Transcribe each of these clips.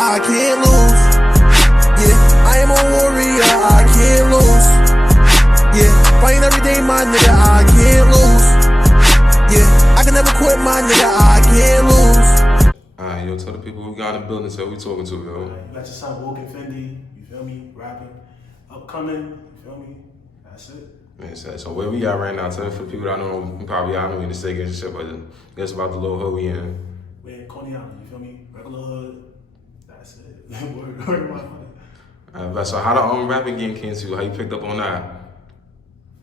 I can't lose. Yeah, I am a warrior, I can't lose. Yeah, fighting every day, my nigga, I can't lose. Yeah, I can never quit, my nigga, I can't lose. Alright, yo, tell the people who got in the building, so we talking to, yo. You got your son Wokingfendi, you feel me? Rapping, upcoming, you feel me? That's it. Man, so where we at right now, tell me for the people that know, probably I know in the state and shit, but guess about the little hood we in. We in Coney Island, you feel me? Regular hood, that's it. Word about it. But so how the rapping game came to you? How you picked up on that?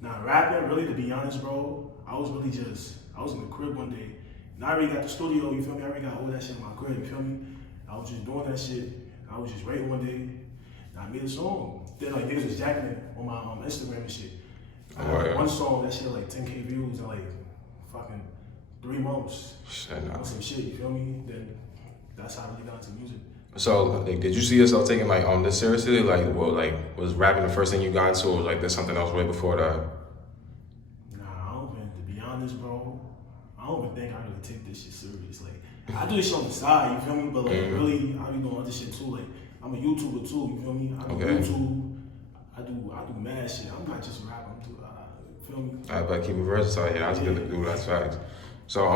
Nah, rapping, really, to be honest, bro, I was in the crib one day, and I already got the studio, you feel me? I already got all that shit in my crib, you feel me? I was just doing that shit. I was just writing one day, and I made a song. Then like niggas was jacking it on my Instagram and shit. I had one song, that shit had like 10K views in like fucking 3 months. Shit, nah. On some shit, you feel me? Then that's how I really got into music. So, like, did you see yourself taking like this seriously? Like, well, like, was rapping the first thing you got into, or was like there's something else way before that? Nah, I don't even, to be honest, bro, I don't even think I really take this shit serious. Like, I do this shit on the side, you feel me? But like, really, I be doing other shit too. Like, I'm a YouTuber too, you feel me? I do YouTube. I do mad shit. I'm not just rapping. Feel me? I bet keep it versatile. Yeah, that's good to do. That's facts. So,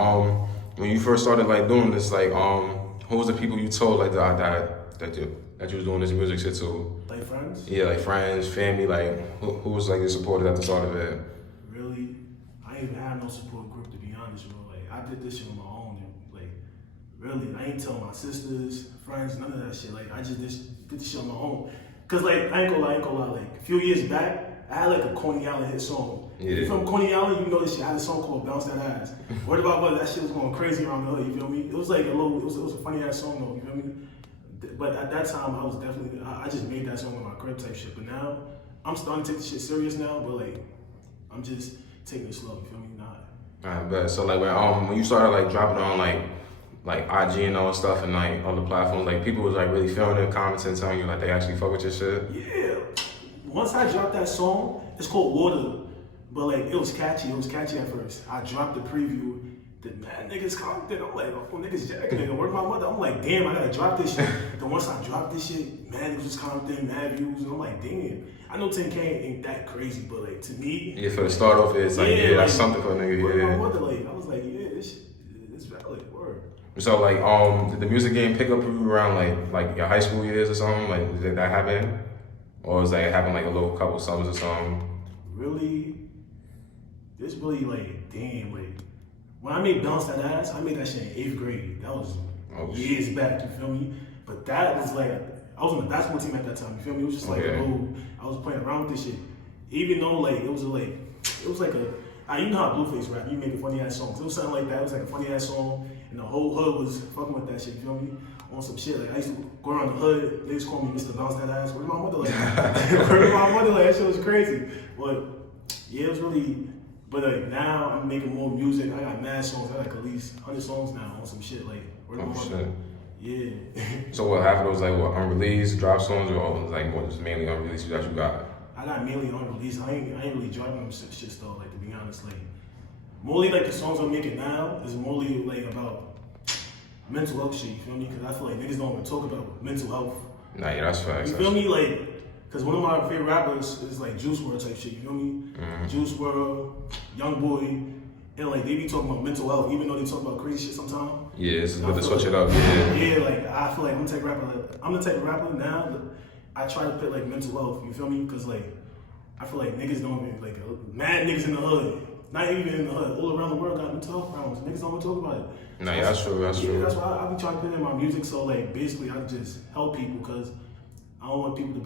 when you first started like doing this, like, who was the people you told like that you was doing this music shit to? Like friends? Yeah, like friends, family. Like, who was like your supporter at the start of it? Really, I ain't even have no support group, to be honest, bro. Like, I did this shit on my own. And, like, really, I ain't tell my sisters, friends, none of that shit. Like, I just did this shit on my own. Cause like, I ain't gonna lie. Like, a few years back, I had like a Coney Island hit song. Yeah. From Coney Island, you know this shit. I had a song called Bounce That Ass. Word about what, that shit was going crazy around the hood, you feel me? It was like it was a funny ass song though, you feel me? But at that time, I was definitely, I just made that song in my crib type shit. But now, I'm starting to take the shit serious now, but like, I'm just taking it slow, you feel me? I bet. So like when you started like dropping on like IG and all that stuff and like on the platforms, like people was like really feeling it, commenting, telling you like they actually fuck with your shit. Yeah. Once I dropped that song, it's called Water, but like it was catchy at first. I dropped the preview, the mad niggas commented. I'm like, oh niggas jacking nigga, where's my mother? I'm like, damn, I gotta drop this shit. Then once I dropped this shit, mad niggas was commenting, mad views, and I'm like, damn. I know 10K ain't that crazy, but like to me, yeah, for the start off, it's like yeah, that's something for a nigga. Where's Yeah. my mother? Like I was like, yeah, this shit, it's valid, word. So like did the music game pick up for you around like your high school years or something? Like did that happen? Or was like it happened like a little couple summers or something? Really, this really like, damn, like, when I made Bounce That Ass, I made that shit in 8th grade. That was years back, you feel me? But that was like, I was on the basketball team at that time, you feel me? It was just like, I was playing around with this shit. Even though like, it was like you know how Blueface rap, you make a funny ass songs. It was something like that, it was like a funny ass song, and the whole hood was fucking with that shit, you feel me? On some shit, like I used to go around the hood, they just call me Mr. Bounce That Ass. Where's my mother like? Where's my mother like? That shit was crazy. But yeah, it was really, but like now I'm making more music. I got mad songs, I got like at least 100 songs now on some shit, like, where's my mother? Yeah. So what happened was like what, unreleased, drop songs, or like what was mainly unreleased that you got? I got mainly unreleased. I ain't really dropping them shit though, like to be honest. Like, mostly like the songs I'm making now is mostly like about mental health shit, you feel me? Because I feel like niggas don't even talk about mental health. Nah, yeah, that's facts. You feel me? Like, because one of my favorite rappers is like Juice WRLD type shit, you feel me? Juice WRLD, Young Boy, and like they be talking about mental health, even though they talk about crazy shit sometimes. Yeah, it's good to switch it up, yeah. Yeah, like I feel like I'm the type of rapper now that I try to put like mental health, you feel me? Because like, I feel like niggas don't even, like, mad niggas in the hood, not even in the hood, all around the world got mental health problems. Niggas don't want to talk about it. Nah, yeah, that's true, that's true. That's why I be trying to put in my music, so like, basically I just help people, because I don't want people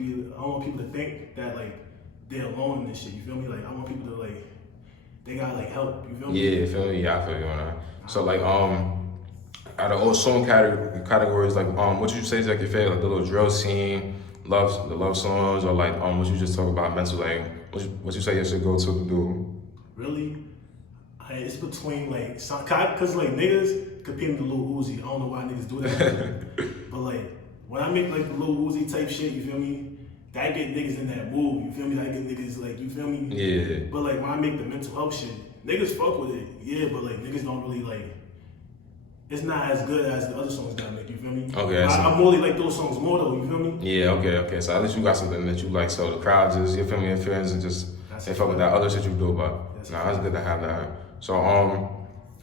to think that like, they're alone in this shit, you feel me? Like, I want people to like, they got like help, you feel me? Yeah, you feel me? Yeah, I feel you on that. So like, out of all song categories, like, what would you say is like your favorite, like the little drill scene, the love songs, or like, what you just talk about mental, like, what you say you should go to do? Really? It's between like, cause like niggas compare me to Lil Uzi. I don't know why niggas do that. But like, when I make like the Lil Uzi type shit, you feel me? That get niggas in that mood, you feel me? That get niggas like, you feel me? Yeah. But like when I make the mental health shit, niggas fuck with it, yeah, but like niggas don't really like, it's not as good as the other songs that I make. You feel me? Okay. I more like those songs more though. You feel me? Yeah. Okay. So at least you got something that you like. So the crowd just, you feel me, influence and just they fuck with that other shit you do. But that's good to have that. So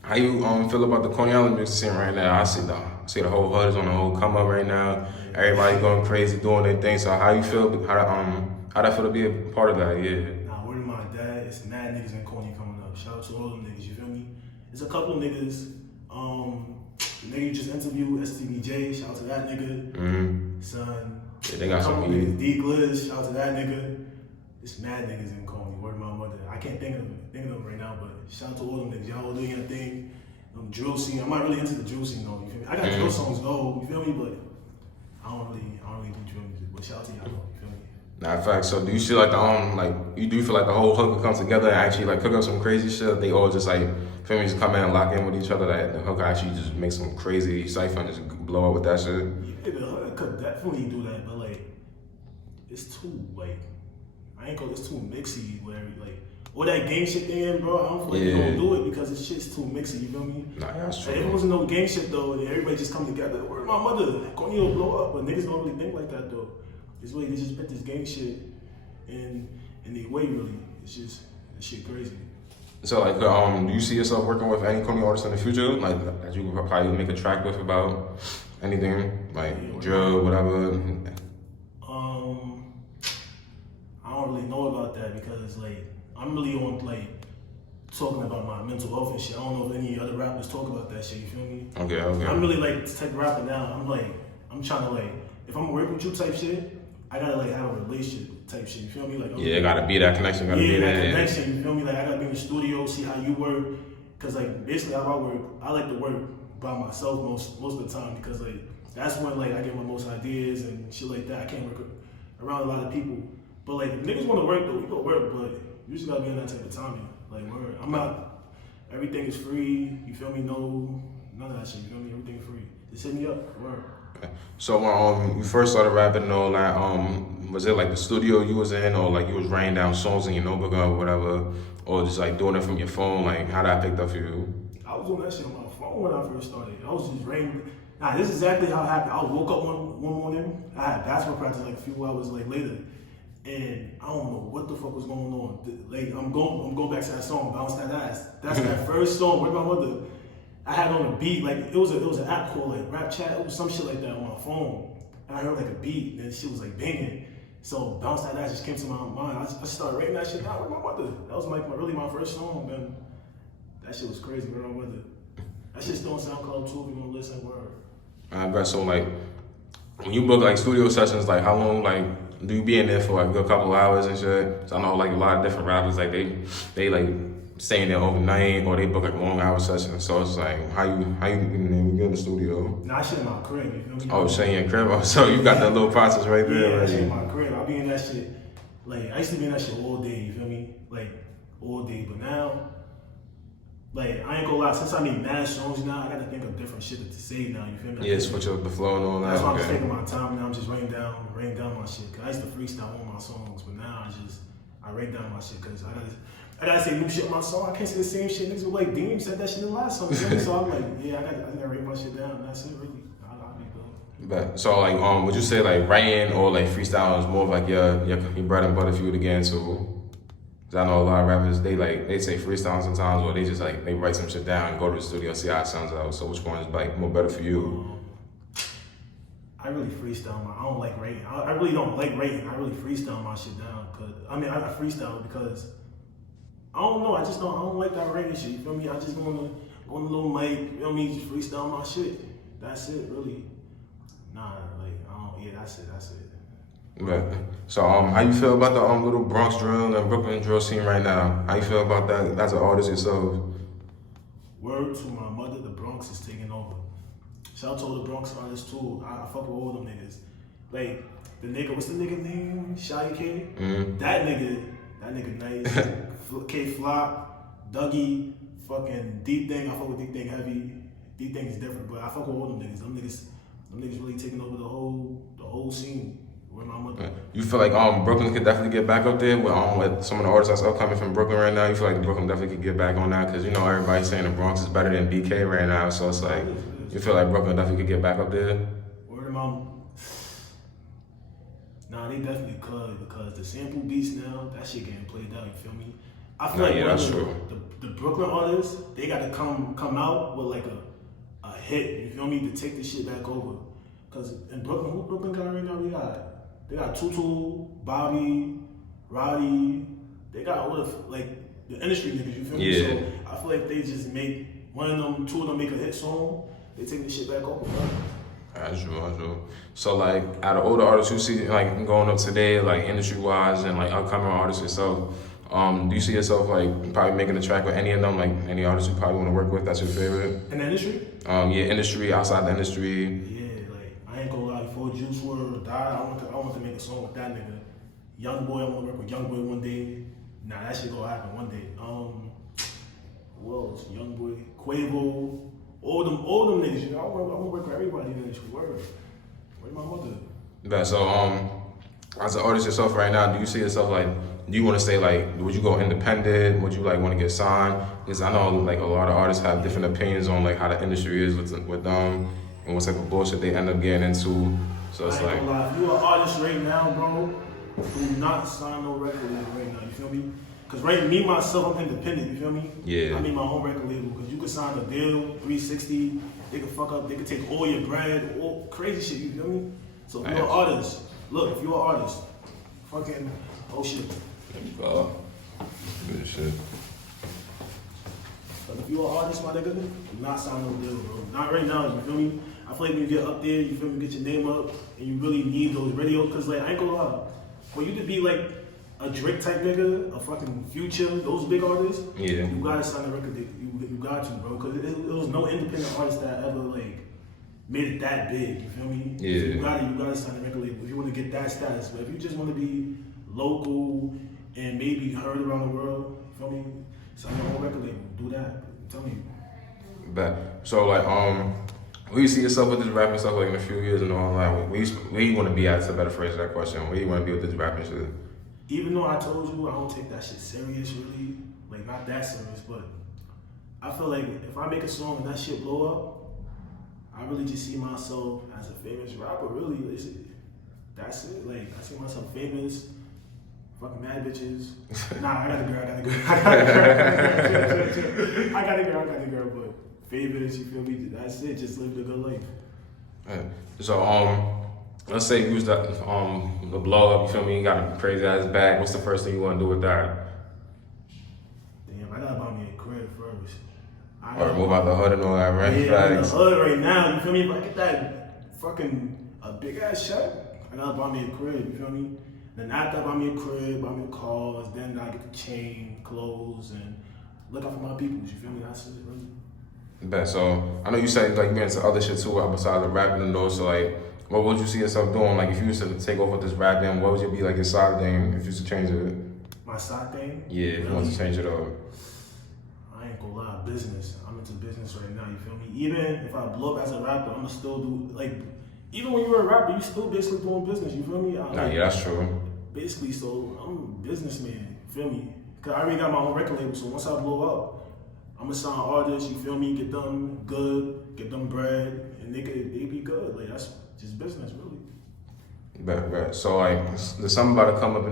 how you feel about the Coney Island music scene right now? I see the whole hood is on the whole come up right now. Everybody going crazy doing their thing. So how you feel? How that feel to be a part of that? Yeah. Nah, word of my dad, it's mad niggas in Coney coming up. Shout out to all them niggas. You feel me? There's a couple niggas. The nigga you just interviewed, STBJ, shout out to that nigga. Son. Yeah, they got some niggas. D Gliz, shout out to that nigga. It's mad niggas in Coney. Word of my mother. I can't think of them right now, but shout out to all them niggas. Y'all all doing your thing. Drill scene. I'm not really into the drill scene though. You feel me? I got drill songs though. You feel me? But I don't really do drill music. But shout out to y'all though. You feel me? Nah, facts. So do you feel like you do feel like the whole hook will come together and actually like cook up some crazy shit? They all just like feel me, just come in and lock in with each other. That the hook actually just make some crazy cipher and just blow up with that shit. Yeah, the hook could definitely do that, but like it's too like it's too mixy. Where like all that gang shit thing, bro. I don't feel like they don't do it because this shit's too mixy. You feel me? Nah, that's true. Like, if it wasn't no gang shit though, and everybody just come together. Where my mother? Coney will blow up, but niggas don't really think like that though. It's really they just put this gang shit in their way really. It's just that shit crazy. So like, do you see yourself working with any Coney artists in the future? Like that you could probably make a track with about anything, like drill, whatever. I don't really know about that because like I'm really on like talking about my mental health and shit. I don't know if any other rappers talk about that shit. You feel me? Okay. I'm really like the type of rapper now. I'm trying to like if I'm working with you type shit, I gotta like have a relationship type shit. You feel me? Like it gotta be that connection. Gotta be that that connection. You feel me? Like I gotta be in the studio, see how you work. Cause like basically how I work, I like to work by myself most of the time because like that's when like I get my most ideas and shit like that. I can't work around a lot of people. But like if niggas wanna work though, we go work, but you just gotta be in that type of timing. Like word. I'm not everything is free, you feel me? No none of that shit, you feel me? Everything free. Just hit me up, word. So when you first started rapping and all that, was it like the studio you was in, or like you was writing down songs in your notebook or whatever, or just like doing it from your phone? Like how that picked up for you? I was doing that shit on my phone when I first started. I was just writing. Nah, this is exactly how it happened. I woke up one morning. I had basketball practice like a few hours like later, and I don't know what the fuck was going on. Like I'm going back to that song, Bounce That Ass. That's that first song. Where's my mother? I had on a beat, like it was an app called like Rap Chat, it was some shit like that on my phone. And I heard like a beat, and shit was like banging. So Bounce That Ass just came to my mind. I just started writing that shit down with my mother. That was like really my first song, man. That shit was crazy with my mother. That shit's still on SoundCloud too if you wanna listen, word. I bet. So like when you book like studio sessions, like how long like do you be in there for like a couple of hours and shit? So I know like a lot of different rappers like they like staying there overnight or they book like long hour sessions. So it's like how you get in the studio? Nah, I shit in my crib, you feel me? Oh, shit in your crib. Oh, so you got that little process right there. Yeah, right? shit in my crib. I be in that shit. Like I used to be in that shit all day, you feel me? Like all day. But now, like I ain't gonna lie, since I make mad songs now, I gotta think of different shit to say now, you feel me? Yeah, switch up the flow and all that. That's why I'm just taking my time now. I'm just writing down my shit. Cause I used to freestyle on my songs, but now I write down my shit cause I gotta say new shit in my song. I can't say the same shit. Niggas were like, Dean said that shit in the last song. So I'm like, yeah, I gotta write my shit down. That's it, really. I'll be good. But so like, would you say like writing or like freestyle is more of like your bread and butter if you were to get into? Cause I know a lot of rappers they say freestyle sometimes, or they just like they write some shit down and go to the studio see how it sounds out. So which one is like more better for you? I really freestyle I don't like writing. I really don't like writing. I really freestyle my shit down. I freestyle because I don't know. I don't like that writing shit. You feel me? I just go on the little mic. You know what I mean? Just freestyle my shit. That's it, really. Nah, like I don't. Yeah, that's it. But so how you feel about the little Bronx drill and Brooklyn drill scene right now? How you feel about that as an artist yourself? Word to my mother, the Bronx is taking over. Shout out to all the Bronx artists too. I fuck with all them niggas. Like the nigga, what's the nigga name? Shy K. That nigga nice. K Flop, Dougie, fucking Deep Thing. I fuck with Deep Thing heavy. Deep Thing is different, but I fuck with all them niggas. Them niggas really taking over the whole scene. Where my mother. You feel like Brooklyn could definitely get back up there with some of the artists that's upcoming from Brooklyn right now? You feel like Brooklyn definitely could get back on that because you know everybody's saying the Bronx is better than BK right now, so it's like You feel like Brooklyn definitely could get back up there? Word of mouth. Nah, they definitely could because the sample beats now, that shit getting played out. You feel me? I feel like that's true. The Brooklyn artists, they got to come out with like a hit. You feel me? To take the shit back over. Cause in Brooklyn, who Brooklyn got right now? They got Tutu, Bobby, Roddy. They got all the like the industry niggas. You feel me? Yeah. So I feel like they just make two of them make a hit song. They take the shit back over. Bro. That's true. So like, out of older artists you see like going up today, like industry wise and like upcoming artists yourself, do you see yourself like probably making a track with any of them? Like any artists you probably want to work with? That's your favorite? In the industry? Yeah, industry, outside the industry. Yeah, like I ain't gonna lie. Before Juice WRLD died, I want to make a song with that nigga. Young Boy, I want to work with Young Boy one day. Nah, that shit gonna happen one day. Who else? Young Boy, Quavo. All them niggas, you know, I want to work with everybody in the industry. Word. Where's my mother? Yeah, so as an artist yourself right now, do you see yourself like, do you want to stay like, would you go independent? Would you like want to get signed? Because I know like a lot of artists have different opinions on like how the industry is with them and what type of bullshit they end up getting into. So it's like, if you an artist right now, bro, do not sign no record label right now. You feel me? Because me myself, I'm independent. You feel me? Yeah. I need my own record label because you can sign a deal, 360. They can fuck up. They can take all your bread, all crazy shit. You feel me? So if you're an artist, look. If you're an artist, fucking shit. Good shit. But if you're an artist, my nigga, do not sign no deal, bro. Not right now. You feel me? I feel like when you get up there, you feel me, get your name up, and you really need those radios. Because like I ain't gonna lie, for you to be like a Drake type nigga, a fucking Future, those big artists, yeah, you gotta sign a record. You got to, bro, because it was no independent artist that ever like made it that big. You feel me? Yeah. So you gotta sign a record label if you want to get that status. But if you just want to be local and maybe heard around the world, you feel me? Sign your own record label. Do that. I'm telling you. Bet. So like, where you see yourself with this rapping stuff like in a few years and all that? Where you want to be at? That's a better phrase to that question. Where you want to be with this rapping shit? Even though I told you I don't take that shit serious, really, like not that serious, but I feel like if I make a song and that shit blow up, I really just see myself as a famous rapper. Really, that's it. Like I see myself famous, fucking mad bitches. Nah, I got a girl, but famous. You feel me? That's it. Just live the good life. Right. So let's say you was the blow up. You feel me? You got a crazy ass bag. What's the first thing you want to do with that? Damn, I gotta buy me a crib first. Or move out the hood and all that, right? Yeah, I'm in the hood right now. You feel me? If I get that fucking a big ass check, I gotta buy me a crib. You feel me? Then after I buy me a crib, buy me the cars, then I get the chain, clothes, and look out for my people. You feel me? That's it, really. Bet. So I know you said like you into other shit too besides the rapping and those. So like, what would you see yourself doing? Like if you was to take over this rapping, what would you be like your side thing if you was to change it? My side thing? Yeah, if you want to change it up. I ain't gonna lie, business. I'm into business right now, you feel me? Even if I blow up as a rapper, I'ma still do, like, even when you're a rapper, you still basically doing business, you feel me? Nah, yeah, that's true. Basically, so I'm a businessman, you feel me? Cause I already got my own record label, so once I blow up, I'ma sign artists, you feel me? Get them good, get them bread, and they be good. Like, that's just business, really. Bet. So like, there's something about to come up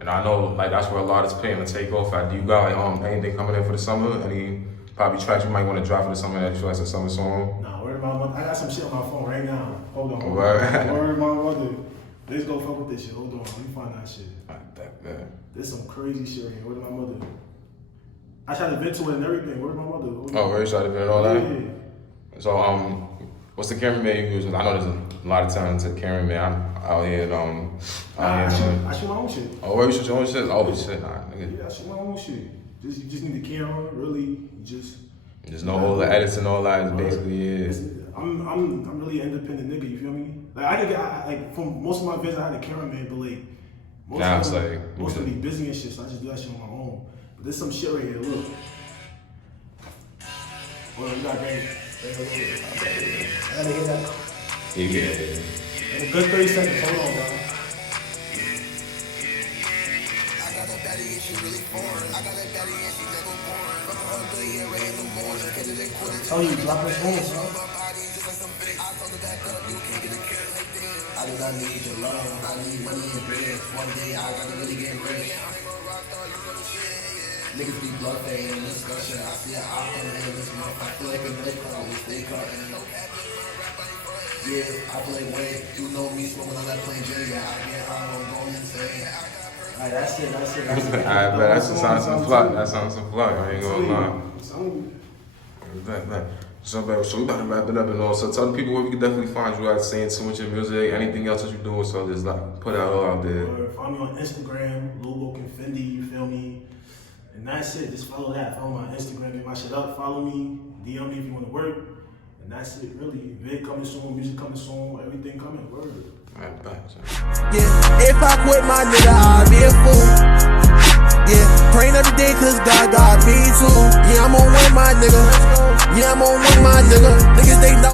and I know like that's where a lot is playing to take off at. Do you got like anything coming in for the summer? Any probably tracks you might want to drop for the summer that you feel like a summer song? Nah, word of my mother. I got some shit on my phone right now. Hold on. Right. Word of my mother. Let's go fuck with this shit. Hold on. Let me find that shit. Bet. There's some crazy shit right here. Word of my mother. I tried to vent to it and everything. Word of my mother. Oh, very excited to all that? Yeah. So what's the cameraman you use? I know there's a lot of talented cameraman out here. I shoot my own shit. Oh, where you shoot your own shit? Oh shit, nah, nigga. Yeah, I shoot my own shit. You just need the camera, really. There's no whole edits and all that. It's basically it. I'm really an independent nigga. You feel me? Like I could get like from most of my vids, I had a cameraman, but like most of them be busy and shit, so I just do that shit on my own. But there's some shit right here. Look. Well, you got ready. I gotta hear that. You get it. In a good 30 seconds. Hold on, bro. I tell you, drop this phone, bro. Sometimes I need your love, I need money and bread. One day I gotta really get rich. Niggas be bluffing in discussion. I see an eye on this month. I feel like a nigga always stay cutting. Yeah, I play way. You know me, smoking on that plain J. Yeah, I get high, I'm going insane. Alright, that's it. Alright, but that sounds some fluff. That sounds some fluff. I ain't gonna lie. So we about to wrap it up and all. So tell the people where we can definitely find you at, saying too much of music, anything else that you're doing. So just like put it all out there. Follow me on Instagram, Wokingfendi. You feel me? And that's it. Just follow that. Follow my Instagram. Get my shit up. Follow me. DM me if you want to work. And that's it. Really. Vid coming soon. Music coming soon. Everything coming. Word. Alright, back. Yeah, if I quit my nigga, I'll be a fool. Yeah, praying every day cause God got me too. Yeah, I'm on win my nigga. Yeah, I'm on win my nigga. Niggas they know.